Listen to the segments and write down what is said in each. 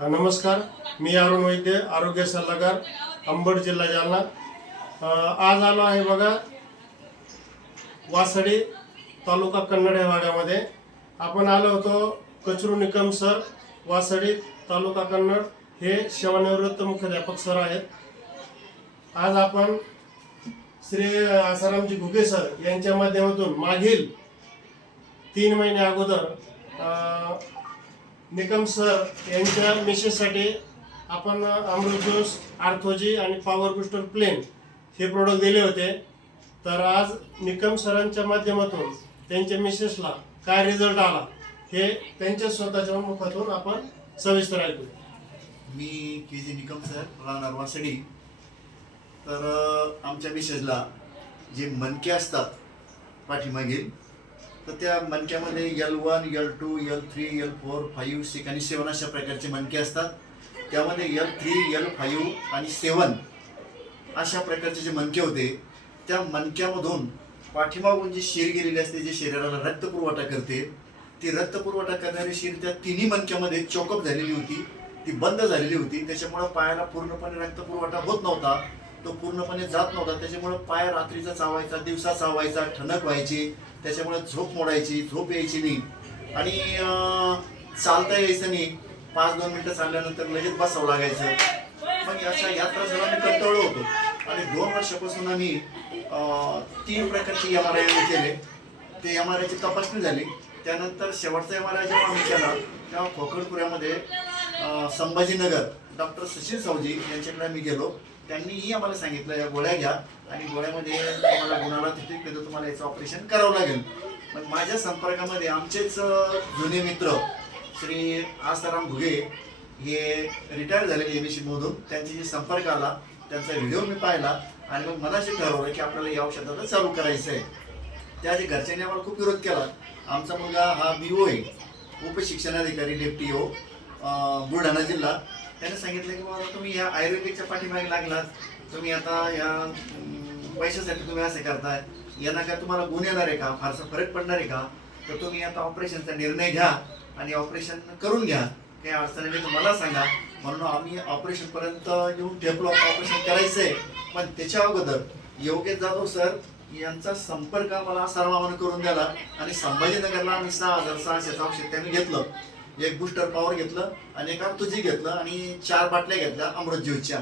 नमस्कार, मी अरुण वैद्य, आरोग्य सल्लागार, अंबड जिल्हा जालना। आज आलो आहे बघा वासडी तालुका कन्नड या भागामध्ये। आपण आलो होतो कचरू निकम सर, वासडी तालुका कन्नड, हे सेवानिवृत्त मुख्याध्यापक सर आहेत। आज आपण श्री आसारामजी घुगे सर यांच्या माध्यमातून मागील 3 महिने अगोदर निकम सर यांच्या मिसेससाठी आपण अमृत ज्यूस, आर्थोजी आणि पॉवर बूस्टर प्लेन हे प्रोडक्ट दिले होते। तर आज निकम सरांच्या माध्यमातून त्यांच्या मिसेसला काय रिझल्ट आला हे त्यांच्या स्वतःच्या मुखातून आपण सविस्तर ऐकू। मी के.जी. निकम सर, राहणार वासडी। तर आमच्या मिसेसला जे मणके असतात पाठीमागील, तर त्या मणक्यामध्ये L1, L2, L3, L4, 5, 6 आणि 7 अशा प्रकारचे मणके असतात। त्यामध्ये L3, L5 आणि 7 अशा प्रकारचे जे मणके होते, त्या मणक्यामधून पाठीमागून जी शीर गेलेली असते, जे शरीराला रक्तपुरवठा करते, ती रक्तपुरवठा करणारी शीर त्या तिन्ही मणक्यामध्ये चोकअप झालेली होती, ती बंद झालेली होती। त्याच्यामुळे पायाला पूर्णपणे रक्तपुरवठा होत नव्हता, तो पूर्णपणे जात नव्हता। त्याच्यामुळे पाय रात्रीचा चावायचा, दिवसा चावायचा, ठणक व्हायची, त्याच्यामुळे झोप मोडायची, झोप यायची नाही आणि चालता यायचं नाही। 5-2 मिनिटं चालल्यानंतर लगेच बसावं लागायचं। मग अशा यात्रा जरा आम्ही कंटाळलो होतो आणि 2 वर्षापासून आम्ही 3 प्रकारचे MRI केले। ते MRIची तपासणी झाली। त्यानंतर शेवटचा MRI जेव्हा आम्ही केला तेव्हा खोकडपुऱ्यामध्ये संभाजीनगर डॉक्टर सचिन सावजी यांच्याकडे आम्ही गेलो। त्यांनीही आम्हाला सांगितलं या गोळ्या घ्या आणि गोळ्यामध्ये तुम्हाला गुणाला तिथे तुम्हाला याचं ऑपरेशन करावं लागेल। मग माझ्या संपर्कामध्ये आमचेच जुने मित्र श्री आसाराम घुगे हे रिटायर झालेले MSc मधून, त्यांची संपर्क आला, त्यांचा व्हिडिओ मी पाहिला आणि मग मनाशी ठरवलं की आपल्याला या औषधाला चालू करायचं आहे। त्याआधी घरच्यांनी आम्हाला खूप विरोध केला। आमचा मुलगा हा BO आहे, उपशिक्षणाधिकारी डेप्टी ओ बुलढाणा जिल्हा। त्याने सांगितलं की बाबा तुम्ही या आयुर्वेदिकच्या पाठीमागे लागलात, तुम्ही आता या पैशासाठी तुम्ही असे करताय, यांना काय तुम्हाला गुण येणार आहे का, फारसा फरक पडणार आहे का, तर तुम्ही आता ऑपरेशनचा निर्णय घ्या आणि ऑपरेशन करून घ्या, काही अडचणी तुम्हाला सांगा। म्हणून आम्ही ऑपरेशनपर्यंत येऊन ठेपलो, ऑपरेशन करायचं आहे। पण त्याच्या अगोदर योगेश जाधव सर यांचा संपर्क मला सर्वांना करून द्याला आणि संभाजीनगरला आम्ही 6,600चं औषध त्यांनी घेतलं। एक बूस्टर पॉवर घेतलं आणि एक आर्थोजी घेतलं आणि 4 बाटल्या घेतल्या अमृत ज्यूसच्या।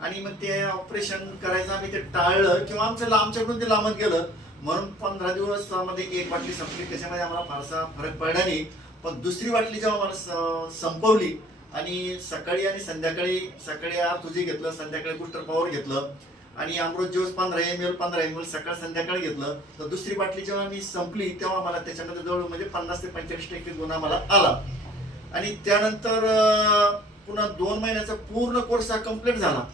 आणि मग ते ऑपरेशन करायचं आम्ही ते टाळलं किंवा आमच्याकडून ते लांबत गेलं, म्हणून 15 दिवसामध्ये 1 बाटली संपली। त्याच्यामध्ये आम्हाला फारसा फरक पडला नाही। पण दुसरी बाटली जेव्हा मला संपवली आणि सकाळी आणि सकाळी आर्थोजी घेतलं, संध्याकाळी बूस्टर पॉवर घेतलं आणि अमृत ज्यूस 15 ml सकाळ संध्याकाळी घेतलं, तर दुसरी बाटली जेव्हा मी संपली तेव्हा मला त्याच्यामध्ये जवळ म्हणजे 50 ते 45% गुण मला आला। आणि त्यानंतर पुन्हा 2 महिन्याचा पूर्ण कोर्स हा कंप्लीट झाला।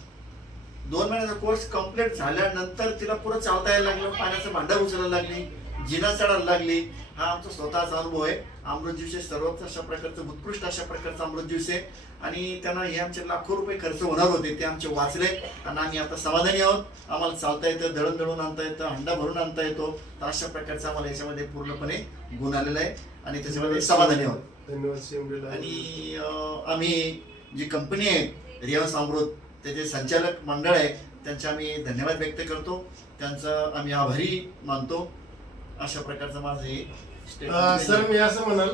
2 महिन्याचा कोर्स कंप्लीट झाल्यानंतर तिला पुढे चालता यायला लागलं, पाण्याचं भांडं उचलायला लागली, जिना चढायला लागली। हा आमचा स्वतःचा अनुभव आहे। अमृत ज्यूस सर्वोच्च अशा प्रकारचं, उत्कृष्ट अशा प्रकारचं अमृत ज्यूस आहे आणि त्यांना हे आमचे लाखो रुपये खर्च होणार होते, ते आमचे वाचले आणि आम्ही आता समाधानी आहोत। आम्हाला चालता येतं, दळून आणता येतं, हंडा भरून आणता येतो। तर अशा प्रकारचा आम्हाला याच्यामध्ये पूर्णपणे गुण आलेला आहे आणि त्याच्यामध्ये समाधानी आहोत। धन्यवाद। आणि आम्ही जी कंपनी आहे रियास अमृत, त्याचे संचालक मंडळ आहे, त्यांचे आम्ही धन्यवाद व्यक्त करतो, त्यांचं आम्ही आभारी मानतो। अशा प्रकारचं माझं हे सर मी असं म्हणाल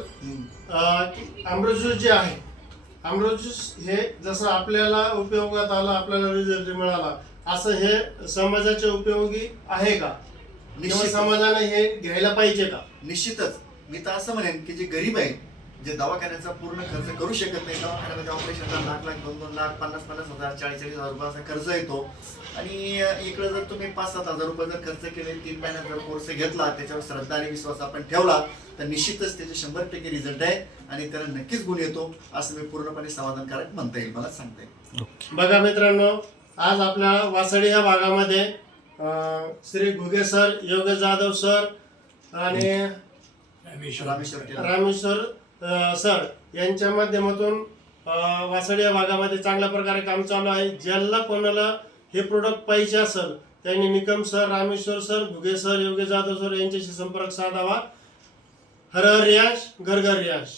की अमृत ज्यूस जे आहे, अमृत ज्यूस हे जसं आपल्याला उपयोगात आलं, आपल्याला रिझल्ट मिळाला, असं हे समाजाच्या उपयोगी आहे का, किंवा समाजाने हे घ्यायला पाहिजे का? निश्चितच मी तर असं म्हणेन की जे गरीब आहे, जे दवाखान्याचा पूर्ण खर्च करू शकत नाही, दवाखान्यामध्ये ऑपरेशनचा लाख, 2-2 लाख, 50-50 हजार, 40-40 हजार रुपयाचा खर्च येतो आणि इकडे जर तुम्ही 5-7 हजार रुपये जर खर्च केले, 3 महिन्यात जर कोर्स घेतला, त्याच्यावर श्रद्धा आणि विश्वास आपण ठेवला, तर निश्चितच त्याचे 100% रिझल्ट आहे आणि त्याला नक्कीच गुण येतो, असं मी पूर्णपणे समाधानकारक म्हणता येईल, मला सांगता येईल। बघा मित्रांनो, आज आपल्या वासडी या भागामध्ये श्री घुगे सर, योगेश जाधव सर आणि रामेश्वर सर यांच्या माध्यमातून वासडी या भागामध्ये चांगल्या प्रकारे काम चालू आहे। ज्यांना कोणाला हे प्रोडक्ट पाहिजे असेल त्यांनी Nikam sir, Rameshwar sir, Ghuge sir, Yogesh Jadhav sir यांच्याशी संपर्क साधावा। हर हर रियाज, घर घर रियाज।